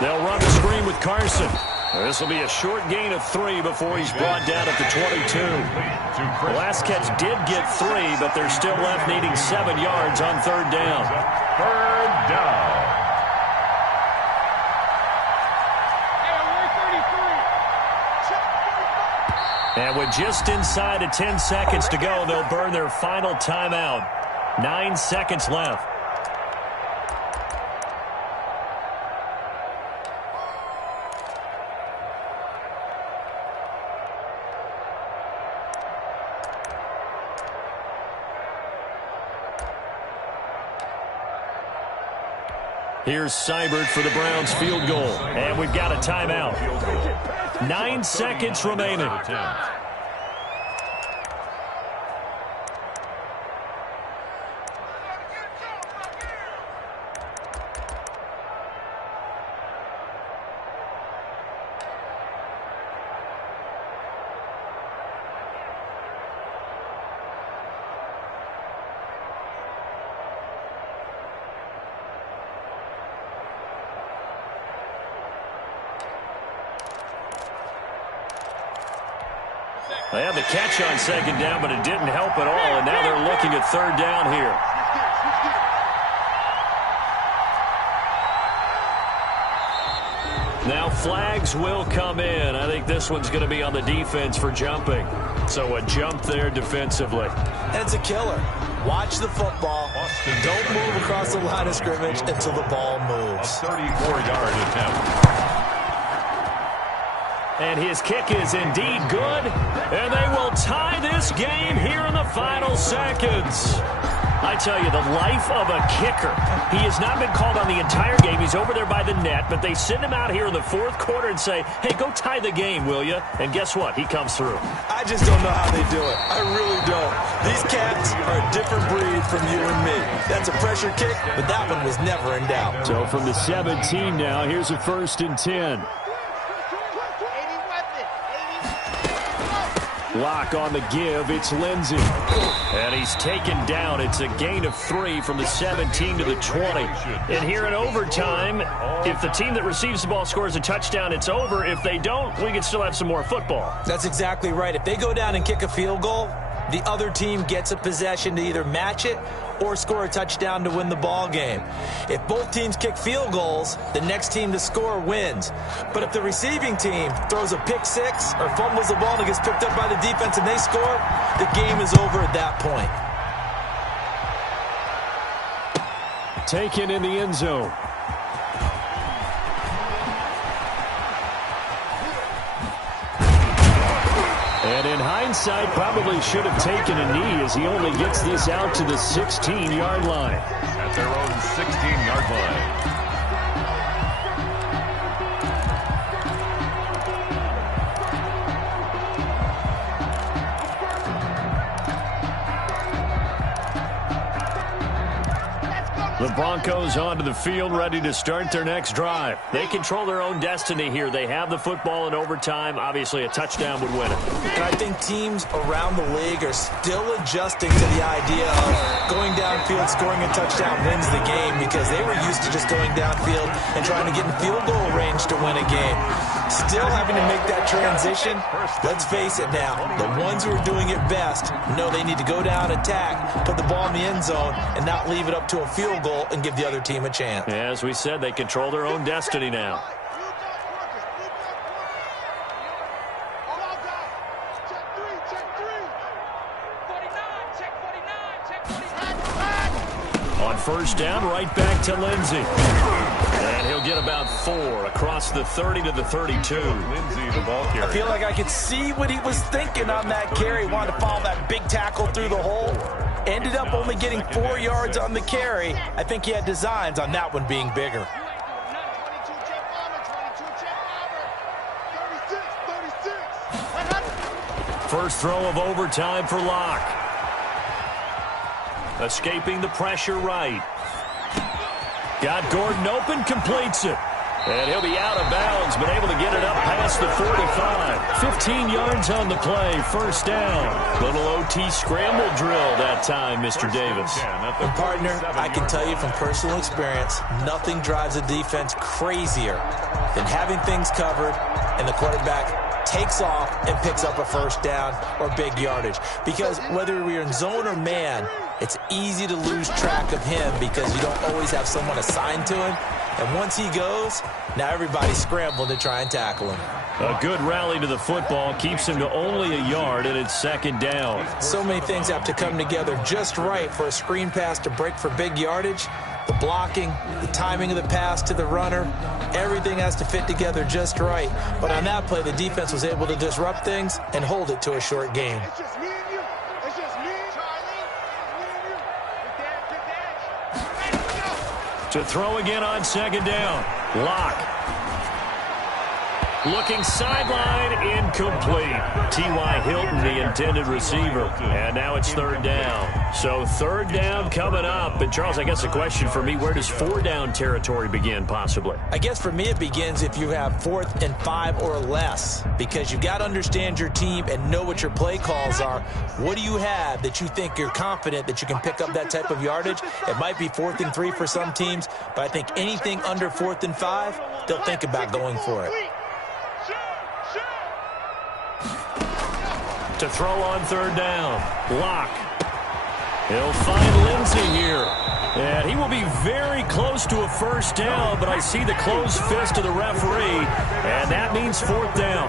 They'll run the screen with Carson. This will be a short gain of 3 before he's brought down at the 22. The last catch did get 3, but they're still left needing 7 yards on 3rd down. 3rd down. And with just inside of 10 seconds to go, they'll burn their final timeout. 9 seconds left. Here's Seibert for the Browns field goal. And we've got a timeout. 9 seconds remaining. They had the catch on 2nd down, but it didn't help at all, and now they're looking at 3rd down here. Now flags will come in. I think this one's going to be on the defense for jumping. So a jump there defensively. And it's a killer. Watch the football. Don't move across the line of scrimmage until the ball moves. A 34-yard attempt. And his kick is indeed good. And they will tie this game here in the final seconds. I tell you, the life of a kicker. He has not been called on the entire game. He's over there by the net, but they send him out here in the 4th quarter and say, hey, go tie the game, will you? And guess what? He comes through. I just don't know how they do it. I really don't. These cats are a different breed from you and me. That's a pressure kick, but that one was never in doubt. So from the 17 now, here's a 1st and 10. Lock on the give. It's Lindsey. And he's taken down. It's a gain of 3 from the 17 to the 20. And here in overtime, if the team that receives the ball scores a touchdown, it's over. If they don't, we can still have some more football. That's exactly right. If they go down and kick a field goal, the other team gets a possession to either match it or score a touchdown to win the ball game. If both teams kick field goals, the next team to score wins. But if the receiving team throws a pick 6 or fumbles the ball and it gets picked up by the defense and they score, the game is over at that point. Taken in the end zone. And in hindsight, probably should have taken a knee as he only gets this out to the 16-yard line. At their own 16-yard line. The Broncos onto the field, ready to start their next drive. They control their own destiny here. They have the football in overtime. Obviously, a touchdown would win it. And I think teams around the league are still adjusting to the idea of going downfield, scoring a touchdown wins the game, because they were used to just going downfield and trying to get in field goal range to win a game. Still having to make that transition. Let's face it now, the ones who are doing it best know they need to go down, attack, put the ball in the end zone, and not leave it up to a field goal and give the other team a chance. Yeah, as we said, they control their own destiny now. On first down, right back to Lindsey. And he'll get about 4 across the 30 to the 32. Lindsey, the ball carrier. I feel like I could see what he was thinking on that carry. Wanted to follow that big tackle through the hole. Ended up only getting 4 yards on the carry. I think he had designs on that one being bigger. First throw of overtime for Locke. Escaping the pressure right. Got Gordon open, completes it. And he'll be out of bounds, but able to get it up past the 45. 15 yards on the play, first down. Little OT scramble drill that time, Mr. Davis. And partner, I can tell you from personal experience, nothing drives a defense crazier than having things covered and the quarterback takes off and picks up a first down or big yardage. Because whether we're in zone or man, it's easy to lose track of him because you don't always have someone assigned to him. And once he goes, now everybody's scrambling to try and tackle him. A good rally to the football keeps him to only a yard, and it's second down. So many things have to come together just right for a screen pass to break for big yardage. The blocking, the timing of the pass to the runner, everything has to fit together just right. But on that play, the defense was able to disrupt things and hold it to a short game. To throw again on second down. Locke. Looking sideline, incomplete. T.Y. Hilton, the intended receiver. And now it's third down. So third down coming up. And Charles, I guess the question for me, where does 4 down territory begin possibly? I guess for me it begins if you have 4th and 5 or less. Because you've got to understand your team and know what your play calls are. What do you have that you think you're confident that you can pick up that type of yardage? It might be 4th and 3 for some teams, but I think anything under 4th and 5, they'll think about going for it. To throw on third down. Locke. He'll find Lindsey here. And he will be very close to a first down, but I see the closed fist of the referee, and that means 4th down.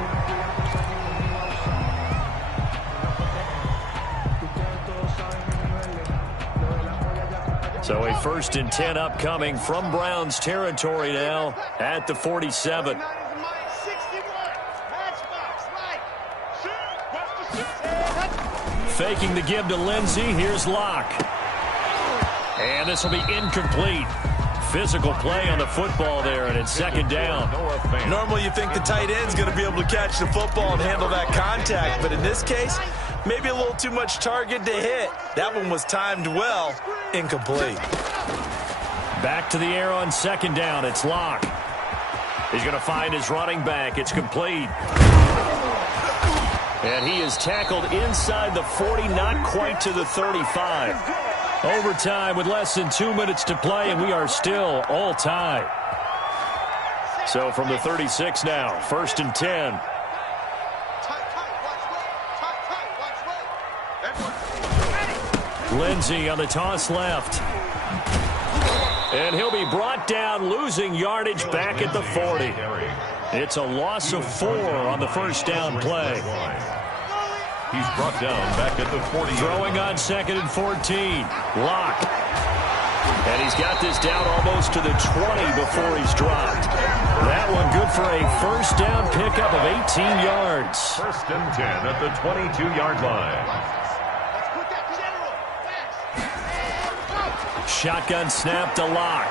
So a 1st and 10 upcoming from Browns territory now at the 47. Faking the give to Lindsey. Here's Locke. And this will be incomplete. Physical play on the football there, and it's second down. Normally you think the tight end's going to be able to catch the football and handle that contact, but in this case, maybe a little too much target to hit. That one was timed well. Incomplete. Back to the air on second down. It's Locke. He's going to find his running back. It's complete. And he is tackled inside the 40, not quite to the 35. Overtime with less than 2 minutes to play, and we are still all tied. So from the 36 now, 1st and 10. Lindsey on the toss left. And he'll be brought down, losing yardage back at the 40. It's a loss of 4 on the first down play. He's brought down back at the 40. Throwing on 2nd and 14. Locke. And he's got this down almost to the 20 before he's dropped. That one good for a first down pickup of 18 yards. 1st and 10 at the 22-yard line. Shotgun snap to Locke.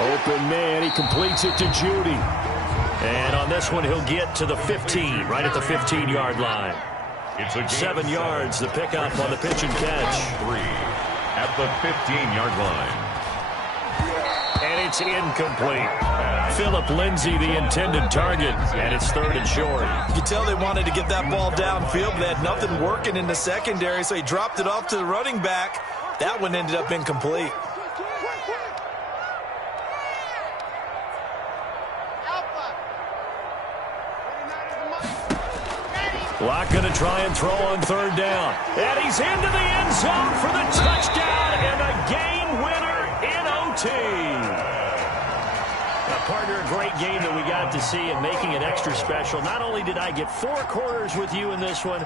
Open man, he completes it to Judy. And on this one, he'll get to the 15, right at the 15-yard line. It's a 7 yards, the pickup on the pitch and catch. 3 at the 15-yard line. It's incomplete. Philip Lindsay, the intended target, and it's 3rd and short. You could tell they wanted to get that ball downfield, but they had nothing working in the secondary, so he dropped it off to the running back. That one ended up incomplete. Locke going to try and throw on 3rd down. And he's into the end zone for the touchdown and a game winner in OT. Partner, a great game that we got to see and making it extra special. Not only did I get 4 quarters with you in this one,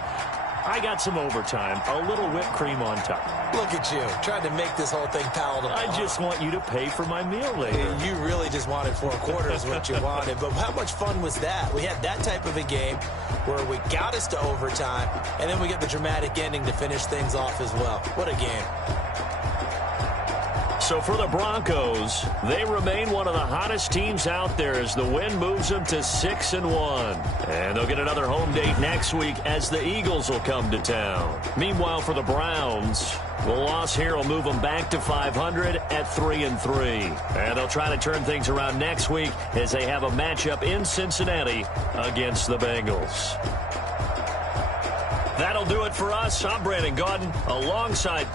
I got some overtime, a little whipped cream on top. Look at you, trying to make this whole thing palatable. I just want you to pay for my meal later. You really just wanted 4 quarters what you wanted, but how much fun was that? We had that type of a game where we got us to overtime, and then we get the dramatic ending to finish things off as well. What a game. So for the Broncos, they remain one of the hottest teams out there as the win moves them to 6-1. And they'll get another home date next week as the Eagles will come to town. Meanwhile, for the Browns, the loss here will move them back to 500 at 3-3. And they'll try to turn things around next week as they have a matchup in Cincinnati against the Bengals. That'll do it for us. I'm Brandon Gaudin alongside